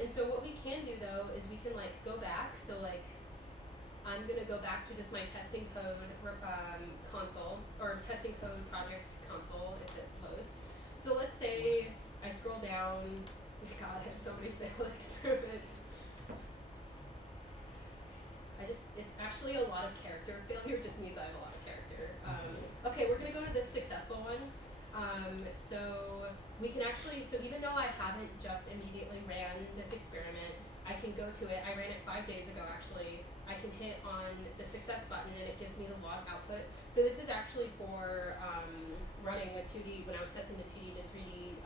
And so what we can do though is we can like go back. So like I'm gonna go back to just my testing code console, or testing code project console if it loads. So let's say I scroll down. God, I have so many failed experiments. It's actually a lot of character. Failure just means I have a lot of character. Okay, we're gonna go to this successful one. So we can actually, so even though I haven't just immediately ran this experiment, I can go to it. I ran it 5 days ago actually. I can hit on the success button and it gives me the log output. So this is actually for running a 2D, when I was testing the 2D to 3D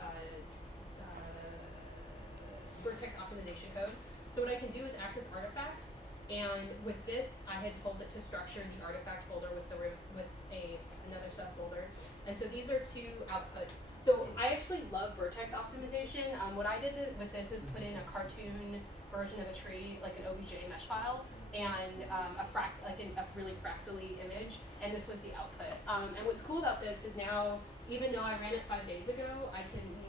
vertex optimization code. So what I can do is access artifacts. And with this, I had told it to structure the artifact folder with another subfolder. And so these are two outputs. So I actually love vertex optimization. What I did with this is put in a cartoon version of a tree, like an OBJ mesh file, and a really fractally image. And this was the output. And what's cool about this is now, even though I ran it 5 days ago, I can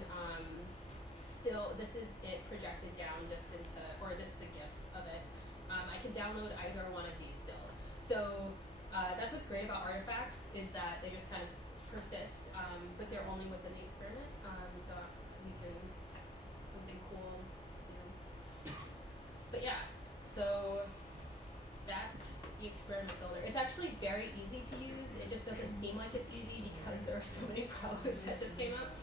this is it projected down just into, or this is a GIF of it. I can download either one of these still. So that's what's great about artifacts, is that they just kind of persist, but they're only within the experiment. So we can, something cool to do. But yeah, so that's the experiment builder. It's actually very easy to use. It just doesn't seem like it's easy because there are so many problems that just came up.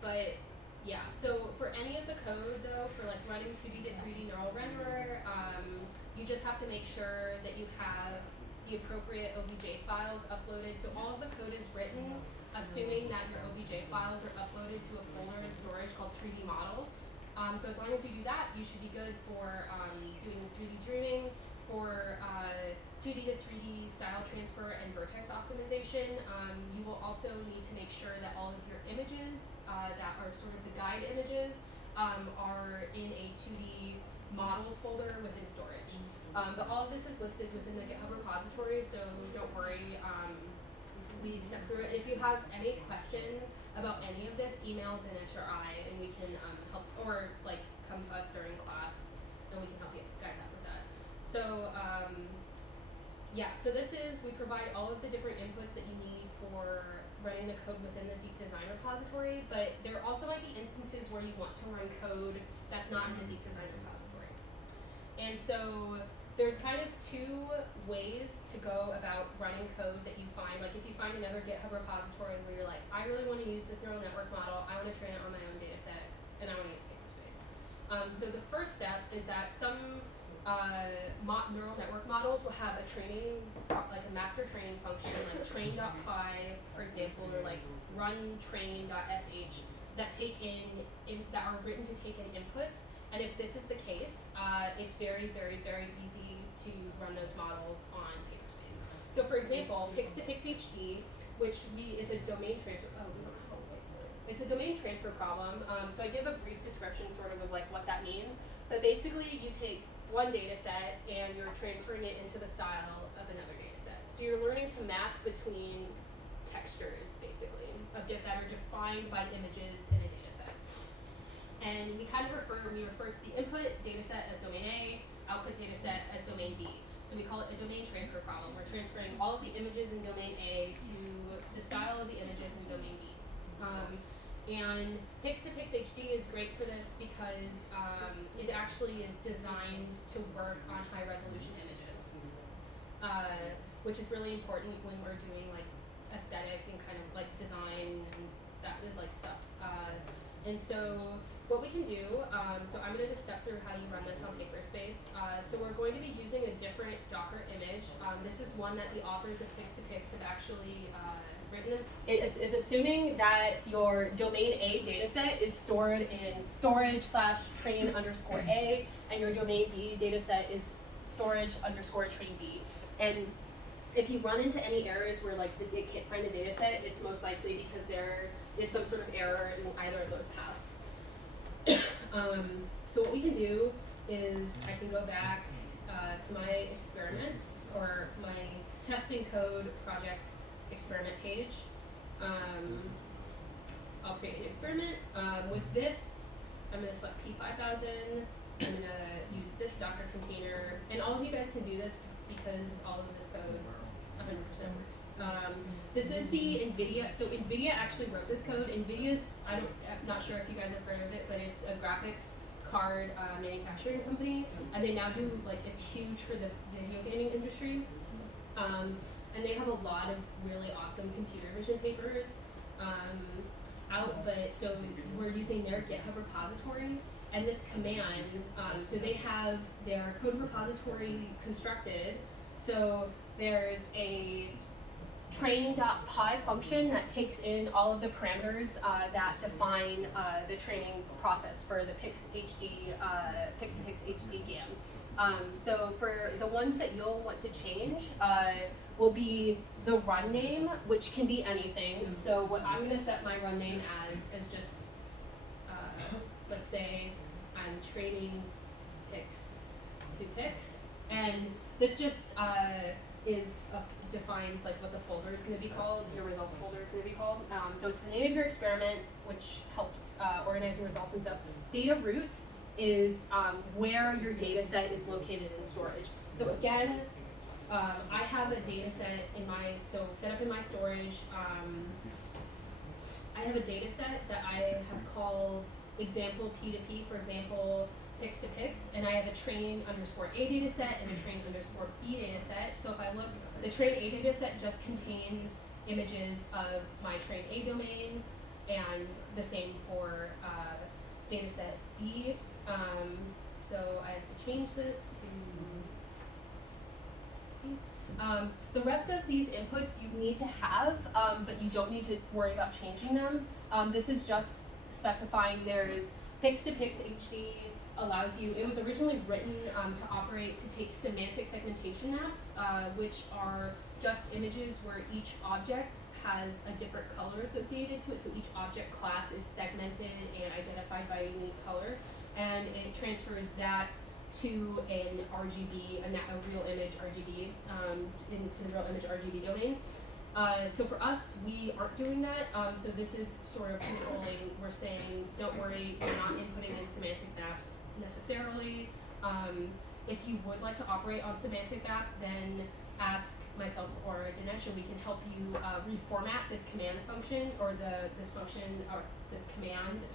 But yeah, so for any of the code though, for like running 2D to 3D neural renderer, you just have to make sure that you have the appropriate OBJ files uploaded. So all of the code is written assuming that your OBJ files are uploaded to a folder in storage called 3D models. So as long as you do that, you should be good for doing 3DDreaming, for 2D to 3D Styletransfer and vertex optimization. You will also need to make sure that all of your images that are sort of the guide images are in a 2D models folder within storage. But all of this is listed within the GitHub repository, so don't worry. We step through it. If you have any questions about any of this, email Dinesh or I, and we can help, or like come to us during class, and we can help you guys out with that. So yeah, so this is, we provide all of the different inputs that you need for running the code within the Deep Design repository, but there also might be instances where you want to run code that's not in the Deep Design repository. And so there's kind of two ways to go about running code that you find. Like if you find another GitHub repository where you're like, I really want to use this neural network model, I want to train it on my own data set, and I want to use Paperspace. So the first step is that some neural network models will have a training, like a master training function, like train.py, for example, or like run training.sh that that are written to take in inputs. And if this is the case, it's very, very, very easy to run those models on Paperspace. So for example, Pix2Pix HD, which is a domain transfer. It's a domain transfer problem. So I give a brief description sort of like what that means. But basically, you take one data set and you're transferring it into the style of another data set. So you're learning to map between textures, basically, that are defined by images in a data set. And we kind of refer to the input data set as domain A, output data set as domain B. So we call it a domain transfer problem. We're transferring all of the images in domain A to the style of the images in domain B. And Pix2Pix HD is great for this because it actually is designed to work on high resolution images, which is really important when we're doing like aesthetic and kind of like design and that like stuff. And so what we can do, so I'm going to just step through how you run this on Paperspace. So we're going to be using a different Docker image. This is one that the authors of Pix2Pix have actually written. It is assuming that your domain A dataset is stored in storage/train_A, and your domain B dataset is storage_train B. And if you run into any errors where like it can't find the dataset, it's most likely because there is some sort of error in either of those paths. So what we can do is I can go back to my experiments or my testing code project experiment page. I'll create an experiment. With this, I'm going to select P5000, I'm going to use this Docker container, and all of you guys can do this because all of this code 100% works. This is the NVIDIA, so NVIDIA actually wrote this code. NVIDIA's, I'm not sure if you guys have heard of it, but it's a graphics card manufacturing company, and they now do, like, it's huge for the video gaming industry. And they have a lot of really awesome computer vision papers out, but so we're using their GitHub repository, and this command, so they have their code repository constructed, so there's a training.py function that takes in all of the parameters that define the training process for the Pix2Pix HD GAM. So for the ones that you'll want to change will be the run name, which can be anything. So what I'm going to set my run name as is just, let's say I'm training Pix2Pix, and this just defines like what the folder is going to be called, your results folder is going to be called. So it's the name of your experiment, which helps organizing results and stuff. Data root is where your data set is located in storage. So again, I have a data set in my, so set up in my storage, I have a data set that I have called example P2P, for example, Pix2Pix, and I have a train _A data set and a train _B data set. So if I look, the train A data set just contains images of my train A domain, and the same for data set B. So I have to change this to B. The rest of these inputs you need to have, but you don't need to worry about changing them. This is just specifying there's Pix2Pix HD allows you, it was originally written to operate, to take semantic segmentation maps, which are just images where each object has a different color associated to it. So each object class is segmented and identified by a unique color, and it transfers that to an RGB, a real image RGB, into the real image RGB domain. So for us, we aren't doing that. So this is sort of controlling, we're saying, don't worry, you're not inputting in semantic maps necessarily. If you would like to operate on semantic maps, then ask myself or Dinesh, and we can help you reformat this command function, or this function, or this command.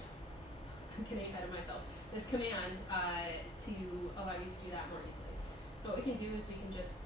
I'm getting ahead of myself. This command to allow you to do that more easily. So what we can do is we can just